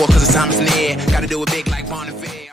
war cause the time is near. Gotta do it big like Von and Fair.